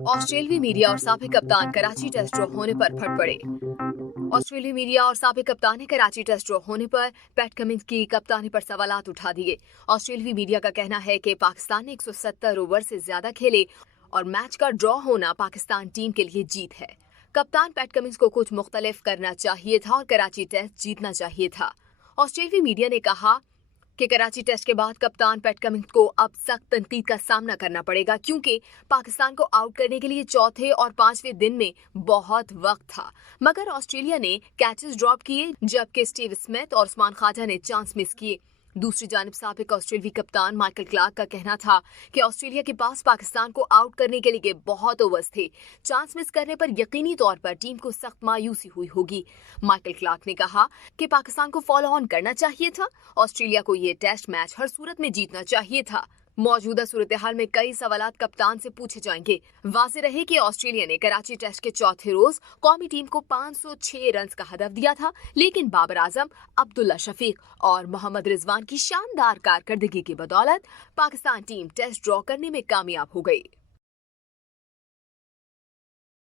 ऑस्ट्रेलियाई मीडिया और साबिक कप्तान कराची टेस्ट ड्रॉ होने पर फट पड़े। ऑस्ट्रेलियाई मीडिया और साबिक कप्तान ने कराची टेस्ट ड्रॉ होने पर पैट कमिंस की कप्तानी पर सवालात उठा दिए। ऑस्ट्रेलियाई मीडिया का कहना है कि पाकिस्तान ने 170 ओवर से ज्यादा खेले और मैच का ड्रॉ होना पाकिस्तान टीम के लिए जीत है। कप्तान पैट कमिंस को कुछ मुख्तलिफ करना चाहिए था और कराची टेस्ट जीतना चाहिए था। ऑस्ट्रेलियाई मीडिया ने कहा कि कराची टेस्ट के बाद कप्तान पैट कमिंस को अब सख्त तनकीद का सामना करना पड़ेगा, क्योंकि पाकिस्तान को आउट करने के लिए चौथे और पांचवें दिन में बहुत वक्त था, मगर ऑस्ट्रेलिया ने कैचेस ड्रॉप किए जबकि स्टीव स्मिथ और उस्मान ख्वाजा ने चांस मिस किए। दूसरी जानिब साबिक ऑस्ट्रेलियाई कप्तान माइकल क्लार्क का कहना था कि ऑस्ट्रेलिया के पास पाकिस्तान को आउट करने के लिए बहुत ओवर्स थे। चांस मिस करने पर यकीनी तौर पर टीम को सख्त मायूसी हुई होगी। माइकल क्लार्क ने कहा कि पाकिस्तान को फॉलो ऑन करना चाहिए था। ऑस्ट्रेलिया को ये टेस्ट मैच हर सूरत में जीतना चाहिए था। मौजूदा सूरत हाल में कई सवालात कप्तान से पूछे जाएंगे। वाज़ेह रहे कि ऑस्ट्रेलिया ने कराची टेस्ट के चौथे रोज कौमी टीम को 506 रन का हदफ दिया था, लेकिन बाबर आजम, अब्दुल्ला शफीक और मोहम्मद रिजवान की शानदार कारकर्दगी की बदौलत पाकिस्तान टीम टेस्ट ड्रॉ करने में कामयाब हो गई।